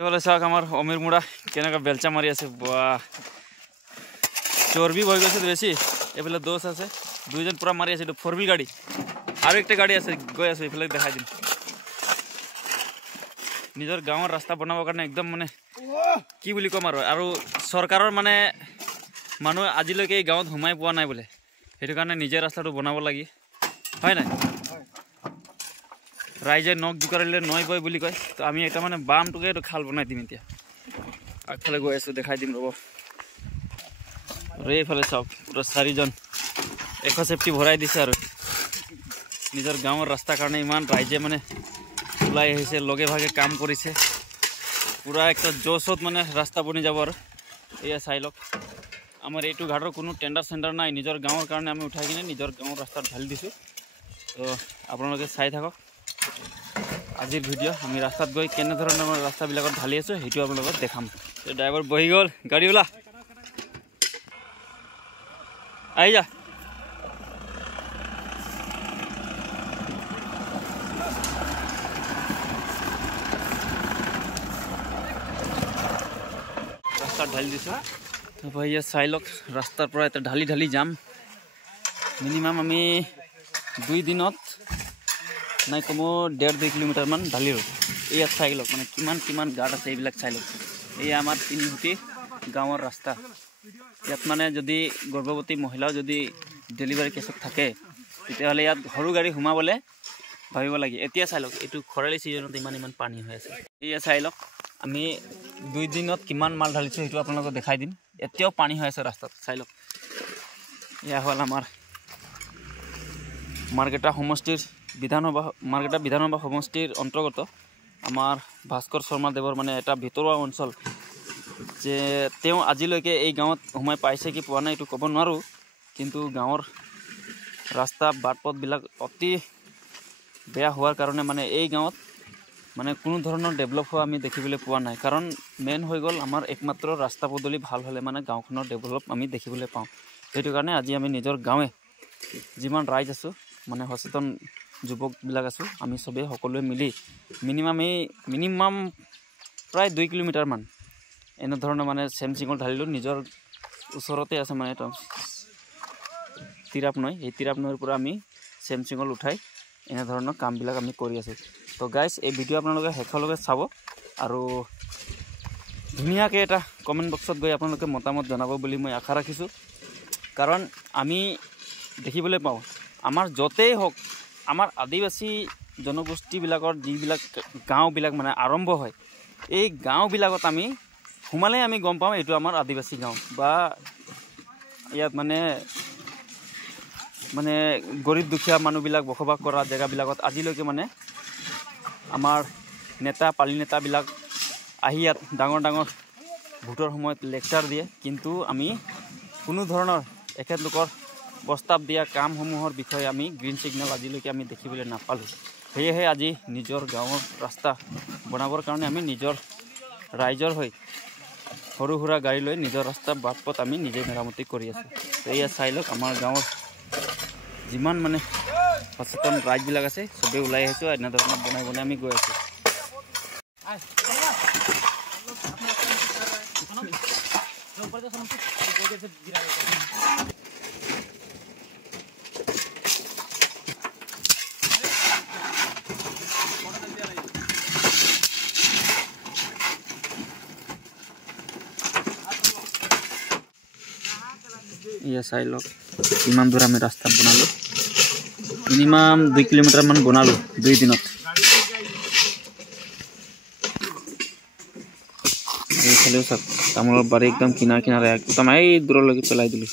এফালে চাওক আমাৰ অমিৰ মুৰা কেনেকৈ বেলচা মাৰি আছে বাহ চৰ্বি হৈ গৈছে বেছি এইফালে দোষ আছে দুইজন পুৰা মাৰি আছে এইটো 4 গাড়ী আৰু একটা গাড়ী আছে গৈ আছে এইফালে দেখাই দিম নিজৰ গাঁৱৰ ৰাস্তা বনাবৰ কাৰণে একদম মানে কি বুলি কম আৰু চৰকাৰৰ মানে মানুহ আজিলৈকে এই গাঁৱত সোমাই পোৱা নাই বোলে সেইটো কাৰণে নিজে ৰাস্তাটো বনাব লাগি হয় নাই ৰাইজে নখ জোকাৰিলে নৈ বয় বুলি কয় তো আমি এটা মানে বামটোকে এইটো খাল বনাই দিম এতিয়া আগফালে গৈ আছোঁ দেখাই দিম ৰ'ব আৰু এইফালে চাওক পুৰা 4জন এশ চেফটি ভৰাই দিছে আৰু নিজৰ গাঁৱৰ ৰাস্তাৰ কাৰণে ইমান ৰাইজে মানে ওলাই আহিছে লগে ভাগে কাম কৰিছে পুৰা একটা জোশত মানে ৰাস্তা বনি যাব আৰু এয়া চাই লওক আমাৰ এইটো ঘাটৰ কোনো টেণ্ডাৰ চেণ্ডাৰ নাই নিজৰ গাঁৱৰ কাৰণে আমি উঠাই কিনে নিজৰ গাঁৱৰ ৰাস্তাত ঢালি দিছোঁ তো আপোনালোকে চাই থাকক আজিৰ ভিডিঅ' আমি ৰাস্তাত গৈ কেনেধৰণৰ ৰাস্তাবিলাকত ঢালি আছোঁ সেইটো আপোনালোকক দেখাম ড্ৰাইভাৰ বহি গ'ল গাড়ী ওলা আহি যা ৰাস্তাত ঢালি দিছোঁ ভাইয়া চাই লওক ৰাস্তাৰ পৰা এটা ঢালি ঢালি যাম মিনিমাম আমি 2 দিনত নাই কমেও 1.5-2 কিলোমিটাৰমান ঢালিলোঁ ইয়াত চাই লওক মানে কিমান গাঁত আছে এইবিলাক চাই লওক এই আমাৰ তিনিহুটি গাঁৱৰ ৰাস্তা ইয়াত মানে যদি গৰ্ভৱতী মহিলাও যদি ডেলিভাৰী কেছত থাকে তেতিয়াহ'লে ইয়াত সৰু গাড়ী সোমাবলৈ ভাবিব লাগে এতিয়া চাই লওক এইটো খৰালি ছিজনত ইমান পানী হৈ আছে এয়া চাই লওক আমি 2 দিনত কিমান মাল ঢালিছোঁ সেইটো আপোনালোকক দেখাই দিম এতিয়াও পানী হৈ আছে ৰাস্তাত চাই লওক এয়া হ'ল আমাৰ মাৰ্কেটা বিধানসভা সমষ্টিৰ অন্তৰ্গত আমাৰ ভাস্কৰ শৰ্মা দেৱৰ মানে এটা ভিতৰুৱা অঞ্চল যে তেওঁ আজিলৈকে এই গাঁৱত সোমাই পাইছে কি পোৱা নাই এইটো ক'ব নোৱাৰোঁ কিন্তু গাঁৱৰ ৰাস্তা বাট পথবিলাক অতি বেয়া হোৱাৰ কাৰণে মানে এই গাঁৱত মানে কোনো ধৰণৰ ডেভেলপ হোৱা আমি দেখিবলৈ পোৱা নাই কাৰণ মেইন হৈ গ'ল আমাৰ একমাত্ৰ ৰাস্তা পদূলি ভাল হ'লে মানে গাঁওখনৰ ডেভেলপ আমি দেখিবলৈ পাওঁ সেইটো কাৰণে আজি আমি নিজৰ গাঁৱে যিমান ৰাইজ আছোঁ মানে সচেতন যুৱকবিলাক আছোঁ আমি চবেই সকলোৱে মিলি মিনিমাম প্ৰায় 2 কিলোমিটাৰমান এনেধৰণৰ মানে চেমচিঙত ঢালিলোঁ নিজৰ ওচৰতে আছে মানে তিৰাপ নৈ এই তিৰাপ নৈৰ পৰা আমি চেমচিঙত উঠাই এনেধৰণৰ কামবিলাক আমি কৰি আছোঁ তো গাইজ এই ভিডিঅ' আপোনালোকে শেষলৈকে চাব আৰু ধুনীয়াকৈ এটা কমেণ্ট বক্সত গৈ আপোনালোকে মতামত জনাব বুলি মই আশা ৰাখিছোঁ কাৰণ আমি দেখিবলৈ পাওঁ আমাৰ য'তেই হওক আমাৰ আদিবাসী জনগোষ্ঠীবিলাকৰ যিবিলাক গাঁওবিলাক মানে আৰম্ভ হয় এই গাঁওবিলাকত আমি সোমালে আমি গম পাওঁ এইটো আমাৰ আদিবাসী গাঁও বা ইয়াত মানে গৰীব দুখীয়া মানুহবিলাক বসবাস কৰা জেগাবিলাকত আজিলৈকে মানে আমাৰ পালি নেতাবিলাক আহি ইয়াত ডাঙৰ ভোটৰ সময়ত লেকচাৰ দিয়ে কিন্তু আমি কোনো ধৰণৰ এখেতলোকৰ প্ৰস্তাৱ দিয়া কামসমূহৰ বিষয়ে আমি গ্ৰীণ ছিগনেল আজিলৈকে আমি দেখিবলৈ নাপালোঁ সেয়েহে আজি নিজৰ গাঁৱৰ ৰাস্তা বনাবৰ কাৰণে আমি নিজৰ ৰাইজৰ হৈ সৰু সুৰা গাড়ী লৈ নিজৰ ৰাস্তা বাট পথ আমি নিজে মেৰামতি কৰি আছোঁ এয়া চাই লওক আমাৰ গাঁৱৰ যিমান মানে সচেতন ৰাইজবিলাক আছে চবেই ওলাই আহিছোঁ এনেধৰণৰ বনাই আমি গৈ আছোঁ এয়া চাই লওক ইমান দূৰ আমি ৰাস্তা বনালোঁ মিনিমাম 2 কিলোমিটাৰমান বনালোঁ 2 দিনত এইফালেও চাওক তামোলৰ বাৰী একদম কিনাৰে একদম এই দূৰলৈকে পেলাই দিলোঁ